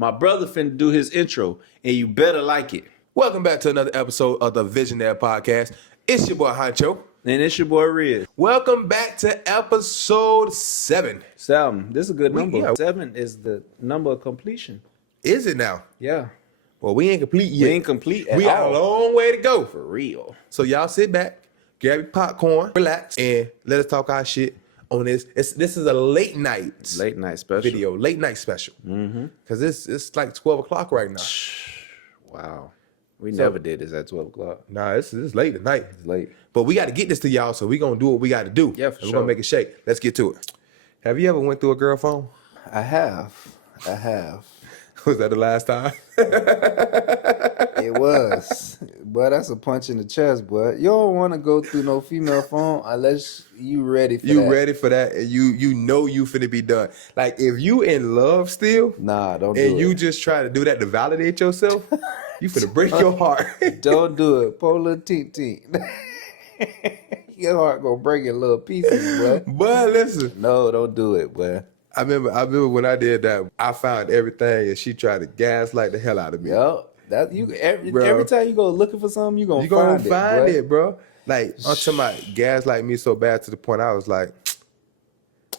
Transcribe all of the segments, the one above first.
My brother finna do his intro, and you better like it. Welcome back to another episode of the Visionnaire Podcast. It's your boy Honcho. And it's your boy Red. Welcome back to episode 7. 7. This is a good number. Yeah. 7 is the number of completion. Is it now? Yeah. Well, we ain't complete yet. We ain't complete at We got all. a long way to go. For real. So y'all sit back, grab your popcorn, relax, and let us talk our shit on this. This is a late night special. video, late night special. Because it's like 12 o'clock right now. Wow. We never did this at 12 o'clock. Nah, it's late at night. It's late. But we got to get this to y'all, so we going to do what we got to do. Yeah, for We're sure. going to make it shake. Let's get to it. Have you ever went through a girl phone? I have. Was that the last time? It was. But that's a punch in the chest, boy. You don't want to go through no female phone unless you ready for that. You ready for that, and you know you finna be done. Like, if you in love still, Nah, don't do and it. you just try to do that to validate yourself, you finna break your heart. Don't do it. Pull a little tink. Your heart gonna break in little pieces, boy. But listen, No, don't do it, boy. I remember when I did that, I found everything, and she tried to gaslight the hell out of me. Yup. That you every Bro. time you go looking for something, you gonna Find find it, it, bro. Like, I'm talking about gaslight me so bad to the point I was like,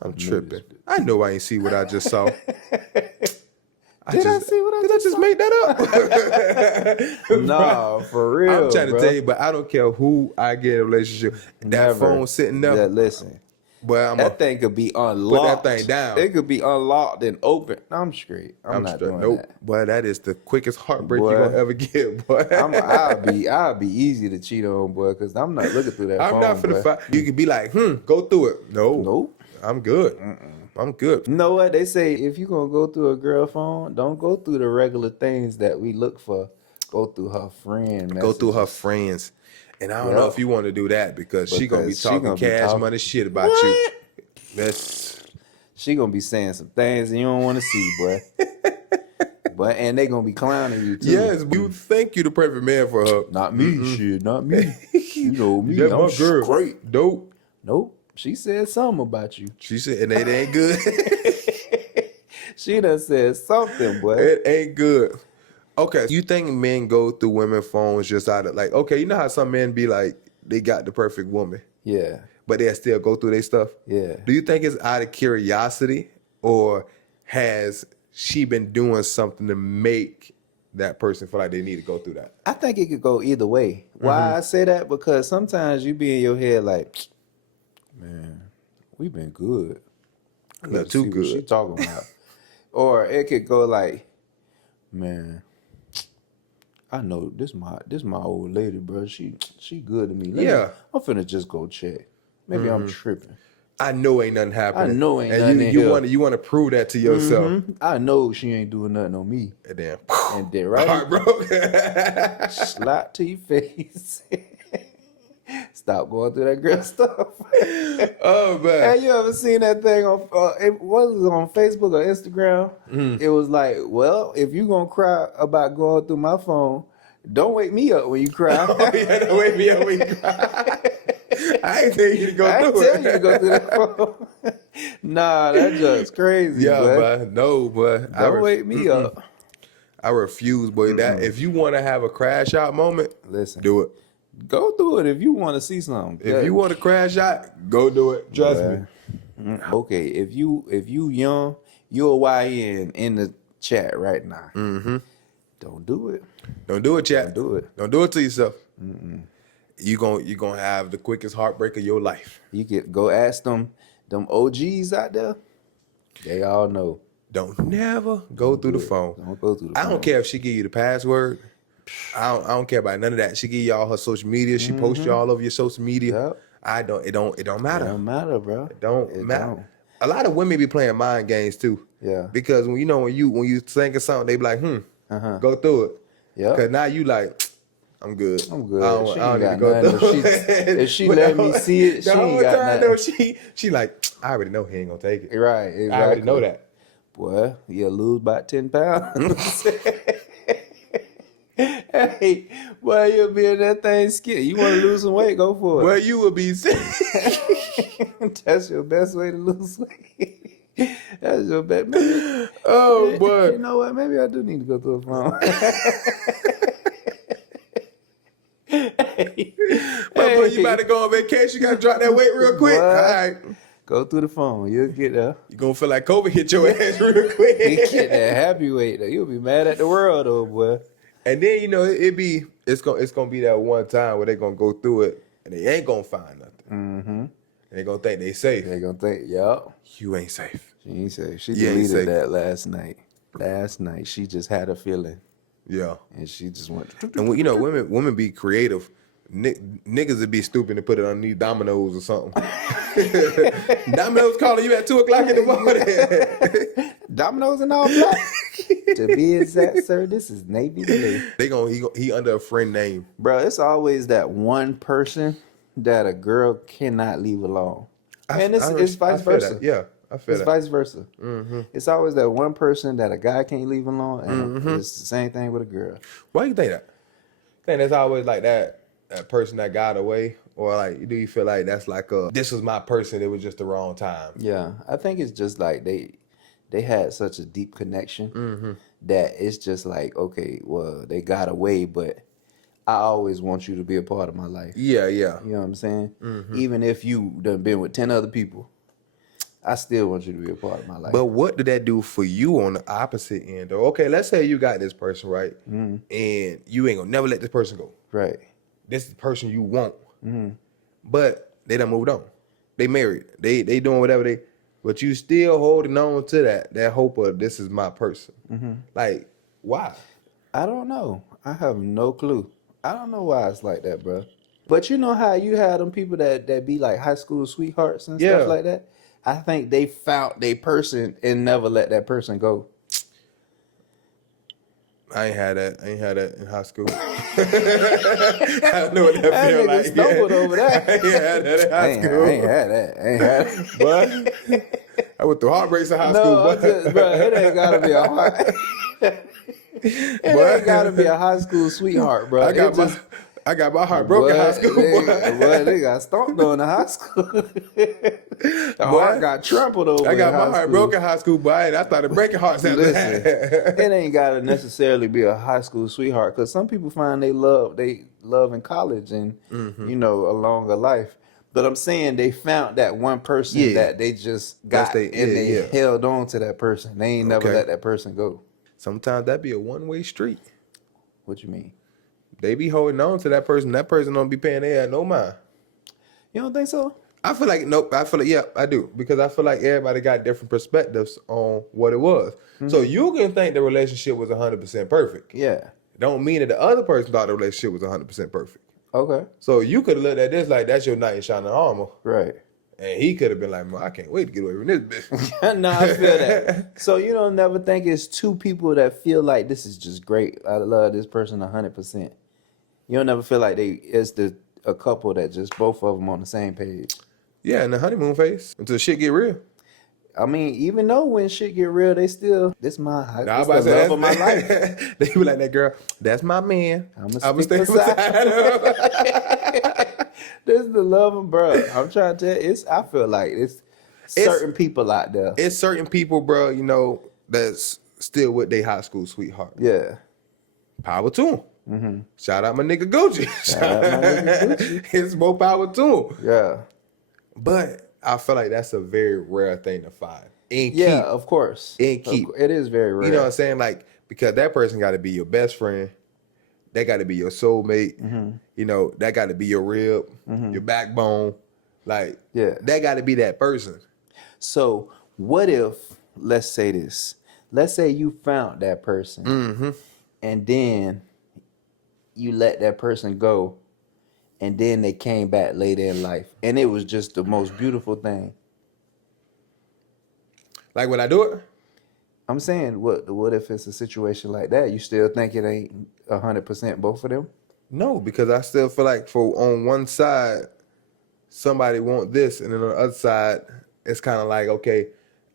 I'm tripping. I know I ain't see what I just saw. Did I see what I Did I just make that up? Nah, for real. I'm trying to bro. tell you, but I don't care who I get in a relationship. That Never. phone sitting there, Yeah, listen. but I'm That thing could be unlocked. Put that thing down. It could be unlocked and open. I'm straight. I'm not doing that. Boy, that is the quickest heartbreak Boy. you're gonna ever get, boy. I'll be easy to cheat on, boy, because I'm not looking through that I'm phone. not for the boy. fact. You could be like, go through it. No. Nope. I'm good. I'm good. You know what? They say if you're going to go through a girl phone, don't go through the regular things that we look for. Go through her friend messages. Go through her friends. And I don't Yep. know if you want to do that because she gonna be Because she talking gonna be cash talking- money shit about you. That's She going to be saying some things you don't want to see, boy. But and they going to be clowning you, too. yes, you think you the perfect man for her. Not me, shit. Not me. You know me. That's I'm my girl. straight. Dope. Nope. She said something about you. She said, and it ain't good. She done said something, boy. It ain't good. Okay, you think men go through women phones just out of like, okay, you know how some men be like, they got the perfect woman, Yeah. but they still go through their stuff? Yeah. Do you think it's out of curiosity or has she been doing something to make that person feel like they need to go through that? I think it could go either way. Why I say that? Because sometimes you be in your head like, man, we been good. A I little gotta too see what she good. talking about. Or it could go like, man, I know this my old lady, bro. She good to me. I'm finna just go check. Maybe I'm tripping. I know ain't nothing happening. I know ain't and nothing you, in you here. want you want to prove that to yourself. I know she ain't doing nothing on me. And then, And then right heartbroken. slap to your face. Stop going through that girl stuff. Oh man. Have you ever seen that thing on? It was on Facebook or Instagram. It was like, well, if you gonna cry about going through my phone, don't wake me up when you cry. Oh, yeah, don't wake me up when you cry. I ain't tell you to go I ain't through tell it. you to go through that phone. Nah, that just crazy. Yeah, boy. but no, but Don't wake me up. I refuse, boy. That if you want to have a crash out moment, Listen, do it. go through it if you want to see something. If you want to crash out, go do it. Trust me. Okay, if you young, you're a YN in the chat right now. Don't do it. Don't do it, chat. Don't do it. Don't do it to yourself. You gonna have the quickest heartbreak of your life. You could go ask them OGs out there. They all know. Don't never go through the phone. Don't go through the phone. I don't care if she give you the password. I don't care about none of that. She give you all her social media. She posts you all over your social media. Yep. It don't matter. It don't matter, bro. It don't matter. don't. A lot of women be playing mind games too. Yeah. Because when you think of something, they be like, go through it. Yep. Cause now you like, I'm good. I'm good. I don't, She I don't ain't need to got go nothing. through If she But let the me whole- see it, she the ain't whole got time, nothing. though, she like, I already know he ain't gonna take it. Right, exactly. I already know that. Boy, you'll lose about 10 pounds. Hey, boy, you'll be in that thing skinny. You want to lose some weight, go for it. Well, you will be sick. That's your best way to lose weight. That's your bad. Maybe, Oh boy. You know what? Maybe I do need to go to the phone. My boy, you about to go on vacation? You gotta drop that weight real quick. What? All right. Go through the phone. You'll get there. You gonna feel like COVID hit your ass real quick. You get that happy weight though. You'll be mad at the world though, boy. And then it's gonna be that one time where they gonna go through it and they ain't gonna find nothing. Mm-hmm. And they gonna think they safe. They gonna think, yup. You ain't safe. She ain't safe. She You ain't deleted safe. that last night. Last night she just had a feeling Yeah. and she just went. And women be creative. Niggas would be stupid to put it underneath Domino's or something. Domino's calling you at 2:00 in the morning. Domino's and all black. To be exact, sir, this is Navy Blue. He under a friend name. Bro, it's always that one person that a girl cannot leave alone. And it's vice versa. Yeah, I feel It's that. vice versa. Mm-hmm. It's always that one person that a guy can't leave alone, and it's the same thing with a girl. Why you think that? I think that's always like that person that got away, or like, do you feel like that's like this was my person, it was just the wrong time? Yeah, I think it's just like they had such a deep connection that it's just like, okay, well, they got away, but I always want you to be a part of my life. Yeah, yeah. You know what I'm saying? Even if you done been with 10 other people, I still want you to be a part of my life. But what did that do for you on the opposite end? Though? Okay, let's say you got this person, right? And you ain't gonna never let this person go. Right. This is the person you want. But they done moved on. They married. They doing whatever but you still holding on to that hope of this is my person. Like, why? I don't know. I have no clue. I don't know why it's like that, bro. But you know how you had them people that be like high school sweethearts and stuff like that? I think they found their person and never let that person go. I ain't had that in high school. I don't know what that feel like. Stumbled over that. I ain't had that in high school. I ain't had that. But I went through heartbreaks in high school. Bro, it ain't gotta be a heart. It ain't gotta be a high school sweetheart, bro. I got my heart broken in high school. They got stomped on in high school. The heart got trampled over. I got my heart broken in high school, boy, and I started breaking hearts after that. It ain't gotta necessarily be a high school sweetheart, because some people find they love in college and along a life. But I'm saying they found that one person that they just got they held on to that person. They ain't never let that person go. Sometimes that be a one-way street. What you mean? They be holding on to that person. That person don't be paying their no mind. You don't think so? I feel like, nope. I feel like, yeah, I do. Because I feel like everybody got different perspectives on what it was. So you can think the relationship was 100% perfect. Yeah. Don't mean that the other person thought the relationship was 100% perfect. Okay. So you could have looked at this like that's your knight in shining armor. Right. And he could have been like, I can't wait to get away from this bitch. No, I feel that. So you don't never think it's two people that feel like this is just great. I love this person 100%. You don't never feel like it's a couple that just both of them on the same page. Yeah, in the honeymoon phase until shit get real. I mean, even though when shit get real, they still this the love of my life. They be like, that girl, that's my man. I'ma stay beside him. This is the love of bro. I'm trying to tell you, I feel like it's certain people out there. It's certain people, bro, that's still with their high school sweetheart. Yeah. Power to them. Shout out my nigga Gucci. It's more power to him. Yeah. But I feel like that's a very rare thing to find. Of course. And keep. It is very rare. You know what I'm saying? Like, because that person got to be your best friend. That got to be your soulmate. That got to be your rib, your backbone. Like, that got to be that person. So what if, let's say this. Let's say you found that person. And then you let that person go. And then they came back later in life. And it was just the most beautiful thing. Like, when I do it? I'm saying, what if it's a situation like that? You still think it ain't 100% both of them? No, because I still feel like on one side, somebody want this. And then on the other side, it's kind of like, okay,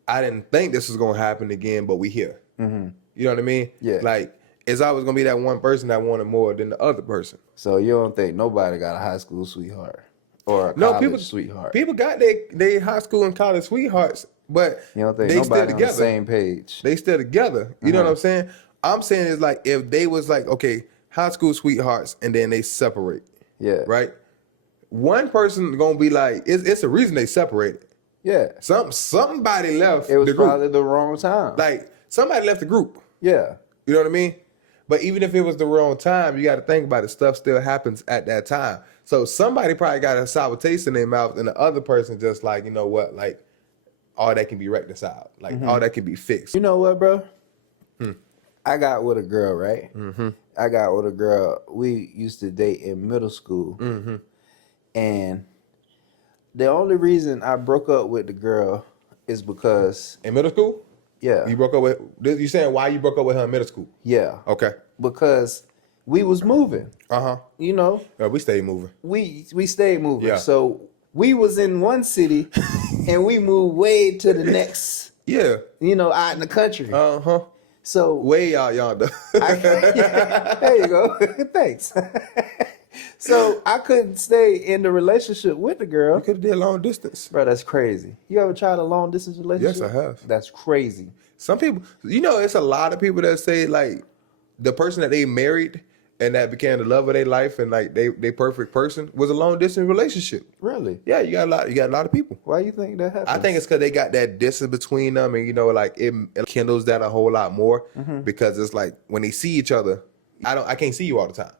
I didn't think this was going to happen again, but we here. You know what I mean? Yeah. Like, it's always going to be that one person that wanted more than the other person. So you don't think nobody got a high school sweetheart or a college sweetheart? People got their high school and college sweethearts, But You don't think they still nobody on the together. same page. They still together. You know what I'm saying? I'm saying is like if they was like, okay, high school sweethearts, and then they separate. Yeah. Right? One person gonna be like, it's a reason they separated. Yeah. Somebody left It was the group. probably the wrong time. Like, somebody left the group. Yeah. You know what I mean? But even if it was the wrong time, you got to think about it. Stuff still happens at that time. So somebody probably got a sour taste in their mouth, and the other person just like, you know what? Like, all that can be reconciled. Like, all that can be fixed. You know what, bro? I got with a girl, right? I got with a girl. We used to date in middle school. And the only reason I broke up with the girl is because... In middle school? Yeah. You broke up with... You saying why you broke up with her in middle school? Yeah. Okay. Because we was moving. You know? Yeah, we stayed moving. We stayed moving. Yeah. So we was in one city and we moved way to the next... Yeah. You know, out in the country. So... Way out yonder. There you go. Thanks. So I couldn't stay in the relationship with the girl. You could have did long distance. Bro, that's crazy. You ever tried a long distance relationship? Yes, I have. That's crazy. Some people, you know, it's a lot of people that say like the person that they married and that became the love of their life and like they perfect person was a long distance relationship. Really? Yeah, you got a lot of people. Why you think that happens? I think it's because they got that distance between them, and you know, like it kindles that a whole lot more because it's like when they see each other, I can't see you all the time.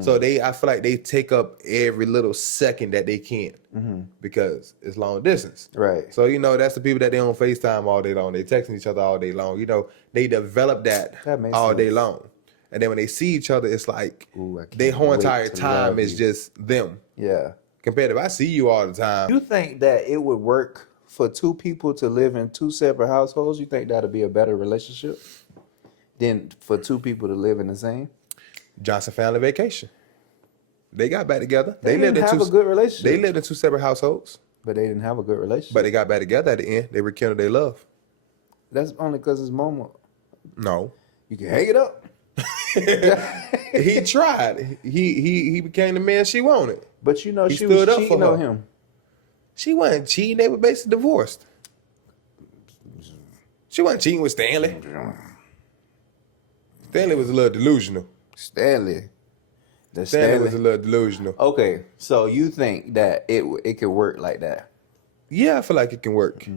So I feel like they take up every little second that they can because it's long distance. Right. So, you know, that's the people that they on FaceTime all day long. They texting each other all day long. You know, they develop that all makes day sense. long. And then when they see each other, it's like Ooh, I can't their whole wait entire to time love is you. just them. Yeah. Compared to if I see you all the time. You think that it would work for two people to live in two separate households? You think that'd be a better relationship than for two people to live in the same? Johnson Family Vacation. They got back together. They didn't have a good relationship. They lived in two separate households. But they didn't have a good relationship. But they got back together at the end. They rekindled their love. That's only because his mama. No. You can hang it up. He tried. He became the man she wanted. But you know, He she stood was up for cheating her. on him. She wasn't cheating. They were basically divorced. She wasn't cheating with Stanley. Stanley was a little delusional. Stanley was a little delusional. Okay, so you think that it could work like that? Yeah, I feel like it can work.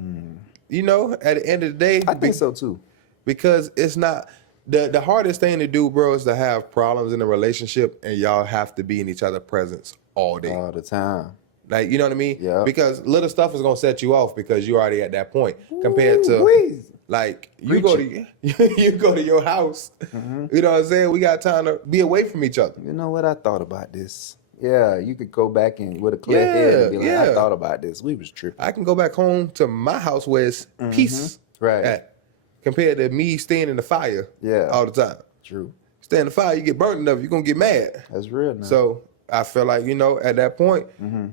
You know, at the end of the day, I think so too. Because it's not the hardest thing to do, bro, is to have problems in a relationship and y'all have to be in each other's presence all day. All the time. Like, you know what I mean? Yeah. Because little stuff is gonna set you off because you're already at that point. Compared to Ooh-wee. like you go to your house. You know what I'm saying? We got time to be away from each other. You know what? I thought about this. Yeah, you could go back in with a clear head and be like, I thought about this. We was tripping. I can go back home to my house where it's peace. Right. At, compared to me staying in the fire all the time. True. Stay in the fire, you get burnt enough, you're gonna get mad. That's real now. So I feel like, you know, at that point,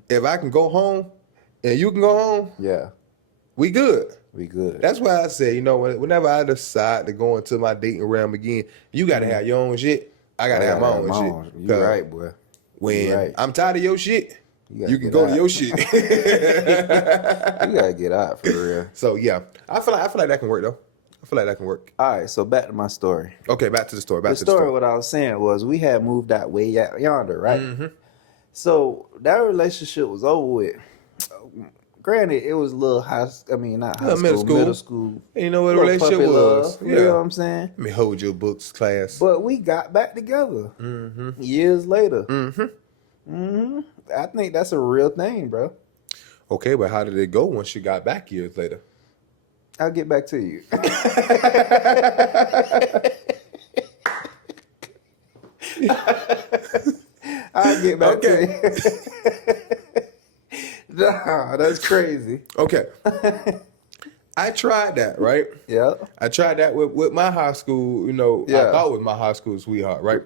if I can go home and you can go home, yeah, we good. we good. That's why I say, you know, whenever I decide to go into my dating realm again, you gotta have your own shit. I gotta have my own shit. You right, boy. When right. I'm tired of your shit, you can get go to out. your shit. You gotta get out for real. So yeah, I feel like that can work though. I feel like that can work. All right, so back to my story. Okay, back to the story. The story, what I was saying was we had moved out way yonder, right? So that relationship was over with. Granted, it was a little not high school, middle school. And you know what a Little relationship puppy was? love, you know what I'm saying? Let me hold your books, class. But we got back together years later. I think that's a real thing, bro. Okay, but how did it go once you got back years later? I'll get back to you. I'll get back to you. Nah, that's crazy. Okay. I tried that, right? Yeah. I tried that with my high school, you know, I thought it was my high school sweetheart, right?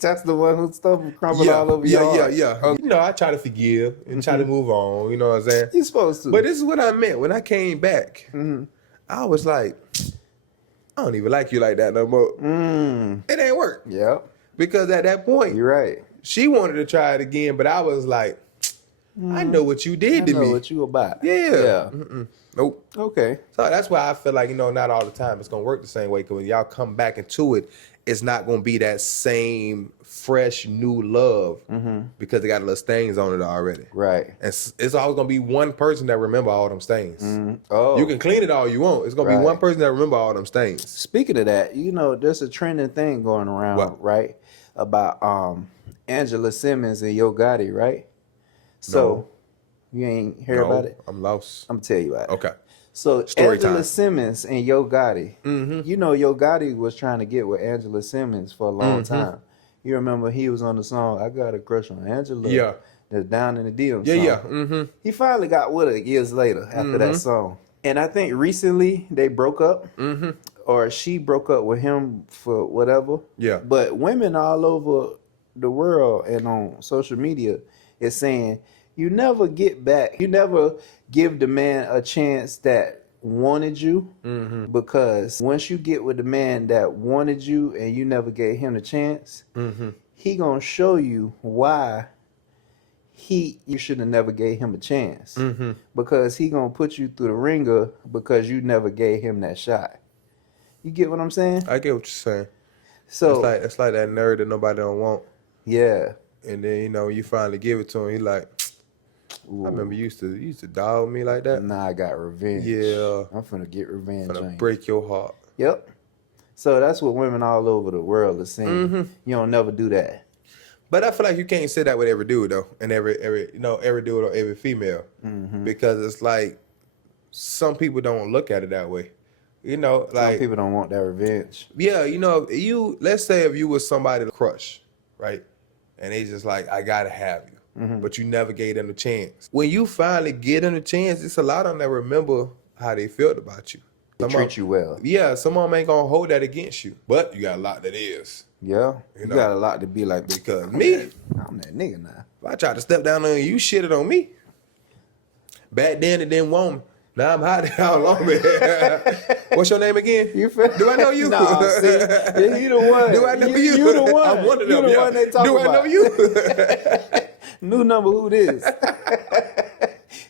That's the one whose stuff crumbled all over your heart. Yeah. You know, I try to forgive and try to move on, you know what I'm saying? You're supposed to. But this is what I meant. When I came back, I was like, I don't even like you like that no more. It ain't work. Yep. Because at that point, You're right. she wanted to try it again, but I was like, I know what you did to me. I know what you about. Yeah. Nope. Okay. So that's why I feel like, not all the time it's going to work the same way. Because when y'all come back into it, it's not going to be that same fresh, new love because they got little stains on it already. Right. And it's always going to be one person that remember all them stains. Oh. You can clean it all you want. It's going to be one person that remember all them stains. Speaking of that, there's a trending thing going around, right? About Angela Simmons and Yo Gotti, right? So, you ain't heard about it? I'm lost. I'm going to tell you about it. Okay. So, Story Angela time. Simmons and Yo Gotti. Yo Gotti was trying to get with Angela Simmons for a long time. You remember he was on the song, I Got a Crush on Angela. Yeah. That's Down in the DM song. Yeah. He finally got with her years later after that song. And I think recently they broke up. Or she broke up with him for whatever. Yeah. But women all over the world and on social media is saying, you never get back. You never give the man a chance that wanted you, because once you get with the man that wanted you and you never gave him the chance, he gonna show you why you should have never gave him a chance, because he gonna put you through the ringer because you never gave him that shot. You get what I'm saying? I get what you're saying. So it's like that nerd that nobody don't want. Yeah. And then you finally give it to him. He like, Ooh. I remember you used to dog me like that. Nah, I got revenge. Yeah. I'm finna get revenge. I'm finna break your heart. Yep. So that's what women all over the world are saying. You don't never do that. But I feel like you can't say that with every dude though, and every dude or every female, because it's like some people don't look at it that way. Like some people don't want that revenge. Yeah, let's say if you was somebody to crush, right, and they just like, I gotta have you. But you never gave them a chance. When you finally get them a chance, it's a lot of them that remember how they felt about you. They treat you well. Yeah, some of them ain't gonna hold that against you. But you got a lot that is. Yeah. You got a lot to be like, because I'm that nigga now. If I tried to step down on you, shitted on me. Back then it didn't want me. Now I'm hiding how long, man. What's your name again? Do I know you? No, see, you the one. Do I know you? You the one. I'm one of them. You the one they talk Do about. I know you? New number, who this?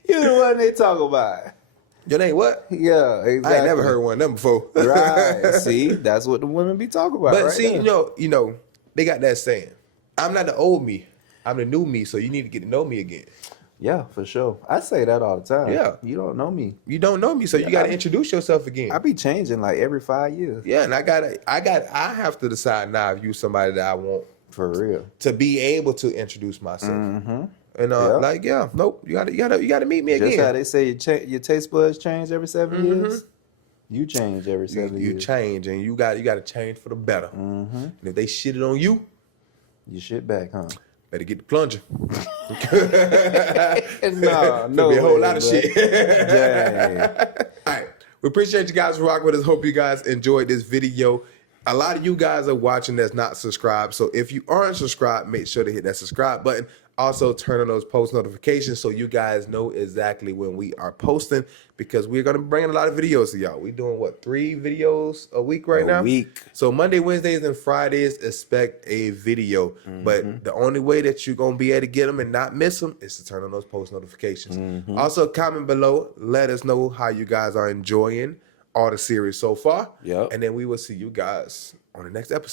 You the one they talk about. Your name what? Yeah, exactly. I ain't never heard one of them before. Right. See, that's what the women be talking about. But right see, there. they got that saying. I'm not the old me. I'm the new me, so you need to get to know me again. Yeah, for sure. I say that all the time. Yeah. You don't know me. You don't know me, so you got to introduce yourself again. I be changing like every 5 years. Yeah, and I have to decide now if you somebody that I want for real to be able to introduce myself. And nope, you gotta meet me again. Just how they say your taste buds change every 7 years. You change every 7 years. You change, and you got to change for the better. And if they shitted on you, you shit back, huh? Better get the plunger. No, be a whole lot of shit. Dang. All right, we appreciate you guys for rocking with us. Hope you guys enjoyed this video. A lot of you guys are watching that's not subscribed, so if you aren't subscribed, make sure to hit that subscribe button. Also, turn on those post notifications so you guys know exactly when we are posting, because we're going to be bringing a lot of videos to y'all. We're doing, 3 videos a week right now? A week. So Monday, Wednesdays, and Fridays, expect a video. But the only way that you're going to be able to get them and not miss them is to turn on those post notifications. Also, comment below. Let us know how you guys are enjoying all the series so far. Yep. And then we will see you guys on the next episode.